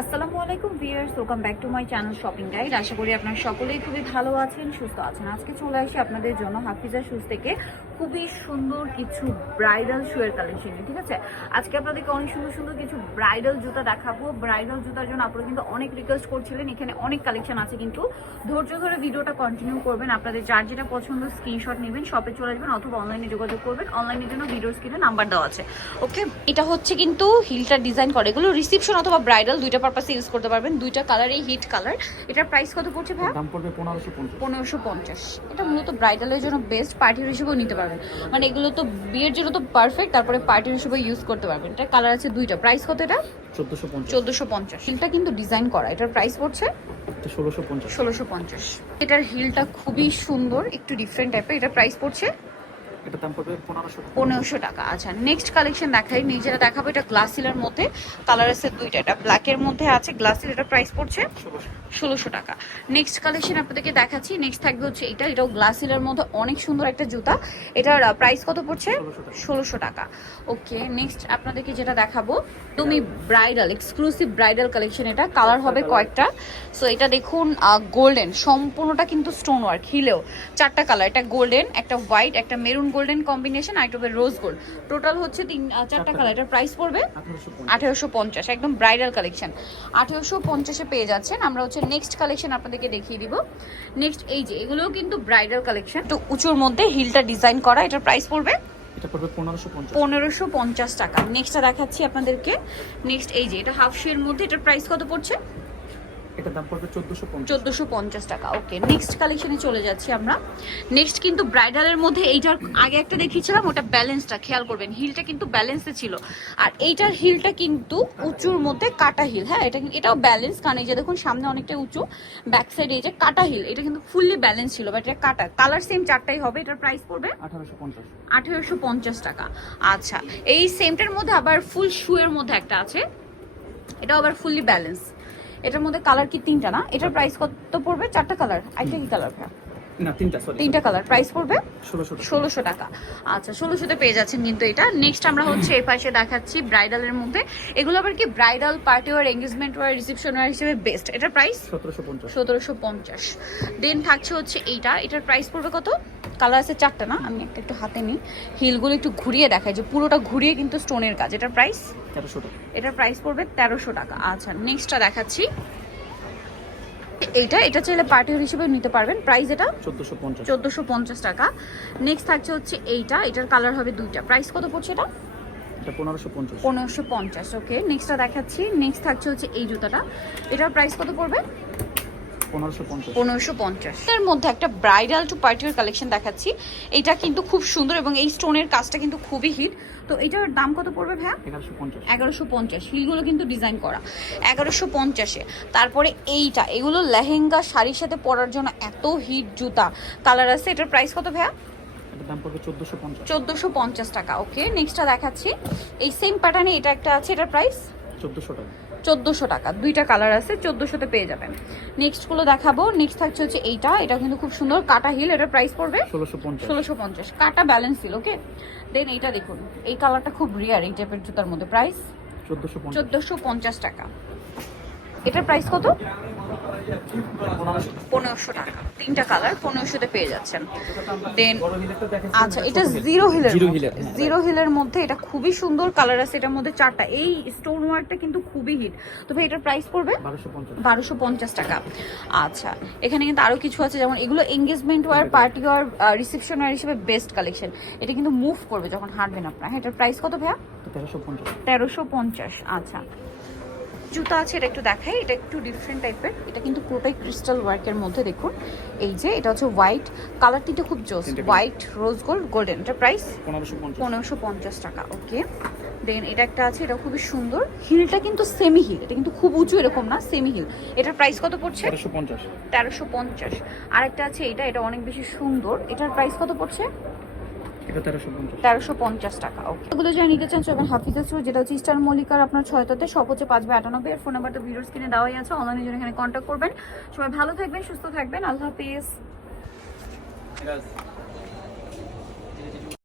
আসসালামু আলাইকুম viewers welcome back to my channel shopping guide আশা করি আপনারা সকলেই খুবই ভালো আছেন, সুস্থ আছেন। আজকে চলে আসি আপনাদের জন্য হাফিজা শুজ থেকে। খুবই সুন্দর কিছু ব্রাইডাল শুয়ের কালেকশন ঠিক আছে? আজকে আপনাদেরকে অনেক সুন্দর সুন্দর কিছু ব্রাইডাল জুতা দেখাবো। ব্রাইডাল জুতার জন্য আপনারা কিন্তু অনেক রিকোয়েস্ট করছিলেন এখানে অনেক কালেকশন আছে কিন্তু। ধৈর্য ধরে ভিডিওটা কন্টিনিউ করবেন আপনাদের যার যেটা পছন্দ স্ক্রিনশট নেবেন শপে চলে আসবেন অথবা অনলাইনে যোগাযোগ করবেন। অনলাইনের জন্য ভিডিও স্ক্রিনে নাম্বার দেওয়া আছে। ওকে এটা হচ্ছে কিন্তু হিলটা ডিজাইন করে। এগুলো রিসিপশন অথবা ব্রাইডাল দুইটা পারপাসে ইউজ করতে পারবেন। দুইটা কালারই হিট কালার এটার প্রাইস কত পড়ছে ভাই দাম পড়বে পনেরোশো পনেরোশো পঞ্চাশ। এটা মূলত ব্রাইডালের জন্য বেস্ট পার্টির হিসেবেও নিতে পারবেন। মানে এগুলো তো বিয়ের জন্য তো পারফেক্ট তারপরে পার্টির হিসেবে ইউজ করতে পারবেন। এটা কালার আছে দুইটা। প্রাইস কত এটা? চোদ্দোশো পঞ্চাশ। হিলটা কিন্তু ডিজাইন করা। এটার প্রাইস পড়ছে? ষোলোশো পঞ্চাশ। এটার হিলটা খুবই সুন্দর একটু ডিফারেন্ট টাইপের এটার প্রাইস পড়ছে? এটা দাম পড়বে পনেরোশো টাকা। আচ্ছা নেক্সট কালেকশন দেখাই। নিজেরা দেখাবো। এটা গ্লাসিলার মধ্যে। কালার আছে দুইটা। এটা ব্ল্যাকের মধ্যে আছে। গ্লাসিল এটা প্রাইস পড়ছে? ষোলোশো টাকা। নেক্সট কালেকশন আপনাদেরকে দেখাচ্ছি। নেক্সট থাকবে হচ্ছে এটা। এটাও গ্লাসিলার মধ্যে অনেক সুন্দর একটা জুতা। এটার প্রাইস কত পড়ছে? ষোলোশো টাকা। ওকে নেক্সট আপনাদেরকে যেটা দেখাবো তুমি ব্রাইডাল এক্সক্লুসিভ ব্রাইডাল কালেকশন এটা। কালার হবে কয়েকটা। সো এটা দেখুন গোল্ডেন সম্পূর্ণটা কিন্তু স্টোন ওয়ার্ক হিলেও। চারটা কালার একটা গোল্ডেন একটা হোয়াইট একটা মেরুন গোল্ডেন কম্বিনেশন আর একটা রোজ গোল্ড টোটাল হচ্ছে তিন চারটা কালার এটার প্রাইস পড়বে আঠেরোশো পঞ্চাশ। একদম ব্রাইডাল কালেকশন আঠেরোশো পঞ্চাশে পেয়ে যাচ্ছেন। আমরা হচ্ছে নেক্সট কালেকশন আপনাদেরকে দেখিয়ে দিব। নেক্সট এই যে এগুলোও কিন্তু ব্রাইডাল কালেকশন তো উঁচুর মধ্যে হিলটা ডিজাইন করা এটার প্রাইস পড়বে? এটা পড়বে পনেরোশো পঞ্চাশ পনেরোশো পঞ্চাশ টাকা। নেক্সটটা দেখাচ্ছি আপনাদেরকে। নেক্সট এই যে এটা হাফ শের মধ্যে এটার প্রাইস কত পড়ছে? এটা দাম পড়বে চোদ্দোশো পঞ্চাশ চোদ্দোশো পঞ্চাশ টাকা। ওকে নেক্সট কালেকশনে চলে যাচ্ছি আমরা। নেক্সট কিন্তু ব্রাইডালের মধ্যে এইটার আগে একটা দেখিয়েছিলাম ওটা ব্যালেন্সটা খেয়াল করবেন হিলটা কিন্তু ব্যালেন্সে ছিল। আর এইটার হিলটা কিন্তু উঁচুর মধ্যে কাটা হিল হ্যাঁ? এটা এটাও ব্যালেন্স কারণ এই যে দেখুন সামনে অনেকটা উঁচু ব্যাক সাইডে এই যে কাটা হিল এটা কিন্তু ফুললি ব্যালেন্স ছিল বাট এটা কাটা। কালার সেম চারটাই হবে এটার প্রাইস পড়বে আঠারোশো পঞ্চাশ আঠেরোশো পঞ্চাশ টাকা। আচ্ছা এই সেমটার মধ্যে আবার ফুল শুয়ের মধ্যে একটা আছে। এটা আবার ফুললি ব্যালেন্স এটার মধ্যে কালার কি তিনটা না? এটার প্রাইস কত পড়বে? চারটা কালার আইটা কি কালার না তিনটা তিনটা কালার প্রাইস পড়বে? ষোলোশো টাকা। আচ্ছা ষোলোশোতে পেয়ে যাচ্ছেন কিন্তু এটা। নেক্সট আমরা হচ্ছে এই পাশে দেখাচ্ছি ব্রাইডালের মধ্যে। এগুলো আবার কি? Bridal party wear engagement wear reception wear হিসেবে বেস্ট এটার প্রাইস সতেরোশো পঞ্চাশ। দেন থাকছে হচ্ছে এইটা। এটার প্রাইস পড়বে কত? কালার আছে চারটা না আমি একটা একটু হাতে নিই। হিলগুলো একটু ঘুরিয়ে দেখাই যে পুরোটা ঘুরিয়ে কিন্তু স্টোনের কাজ। এটার প্রাইস তেরোশো টাকা। এটার প্রাইস পড়বে তেরোশো টাকা। আচ্ছা নেক্সটটা দেখাচ্ছি। এইটা এটা চাইলে পার্টির হিসেবে নিতে পারবেন। প্রাইস এটা? চোদ্দোশো পঞ্চাশ। টাকা। নেক্সট থাকছে হচ্ছে এইটা এটার কালার হবে দুইটা। প্রাইস কত পড়ছে এটা? পনেরোশো পঞ্চাশ। ওকে নেক্সটটা দেখাচ্ছি। নেক্সট থাকছে হচ্ছে এই জুতাটা। এটার প্রাইস কত পড়বে? পনেরোশো পঞ্চাশ। এর মধ্যে একটা ব্রাইডাল টু পার্টির কালেকশন দেখাচ্ছি। এটা কিন্তু খুব সুন্দর এবং এই স্টোনের কাজটা কিন্তু খুবই হিট তো এটার দাম কত পড়বে ভাইয়া? এগারোশো পঞ্চাশ। হিলগুলো কিন্তু ডিজাইন করা। এগারোশো পঞ্চাশে। তারপরে এইটা। এগুলো লেহেঙ্গা শাড়ির সাথে পরার জন্য এত হিট জুতা। কালার আছে এটার প্রাইস কত ভাইয়া? দাম পড়বে টাকা। ওকে নেক্সটটা দেখাচ্ছি। এই সেম প্যাটার্নে এটা একটা আছে এটার প্রাইস চোদ্দোশো টাকা। চোদ্দোশো টাকা। দুইটা কালার আছে চোদ্দোশোতে পেয়ে যাবেন। নেক্সটগুলো দেখাবো। নেক্সট থাকছে হচ্ছে এইটা। এটা কিন্তু খুব সুন্দর। কাটা হিল এটার প্রাইস পড়বে ষোলোশো পঞ্চাশ। কাটা ব্যালেন্স হিল ওকে দেন এইটা দেখুন। এই কালারটা খুব রিয়ার এই টাইপের জুতার মধ্যে প্রাইস চোদ্দোশো পঞ্চাশ। টাকা। এটার প্রাইস কত? পনেরোশো টাকা। তিনটা কালার পনেরোশোতে পেয়ে যাচ্ছেন। দেন আচ্ছা এটা জিরো হিলের। জিরো হিলের মধ্যে। এটা খুবই সুন্দর কালার আছে। এটার মধ্যে চারটা। এই স্টোন ওয়ার্কটা কিন্তু খুবই হিট তো ভাই এটার প্রাইস পড়বে? বারোশো পঞ্চাশ। টাকা। আচ্ছা এখানে কিন্তু আরও কিছু আছে। যেমন এগুলো engagement wear party wear reception wear হিসেবে বেস্ট কালেকশন এটা কিন্তু মুভ করবে যখন হাঁটবেন আপনার। হ্যাঁ এটার প্রাইস কত ভাইয়া? তেরোশো পঞ্চাশ। তেরোশো পঞ্চাশ। আচ্ছা। জুতা আছে এটা একটু দেখাই এটা একটু ডিফারেন্ট টাইপের এটা কিন্তু পুরোটাই ক্রিস্টাল ওয়ার্কের মধ্যে দেখুন। এই যে এটা হচ্ছে হোয়াইট কালার তিনটা খুব জোস হোয়াইট রোজ গোল্ড গোল্ডেন এটা প্রাইস পনেরোশো পঞ্চাশ। টাকা ওকে দেন এটা একটা আছে এটা খুবই সুন্দর। হিলটা কিন্তু সেমি হিল এটা কিন্তু খুব উঁচু এরকম না সেমি হিল এটার প্রাইস কত পড়ছে? তেরোশো পঞ্চাশ। আর একটা আছে এটা এটা অনেক বেশি সুন্দর। এটার প্রাইস কত পড়ছে? এটা তেরোশো পঞ্চাশ। তেরোশো পঞ্চাশ টাকা ওকে এগুলো যাই নিতে চান সেভেন হাফিজা সুর যেটা হচ্ছে ইস্টার মল্লিকার আপনার ছয়টাতে সব হচ্ছে পাঁচ বাই আটানব্বই এর ফোন তো ভিডিওর স্ক্রিনে দেওয়াই আছে অনলাইনে জন্য এখানে কন্ট্যাক্ট করবেন। সবাই ভালো থাকবেন সুস্থ থাকবেন আল্লাহ হাফিজ।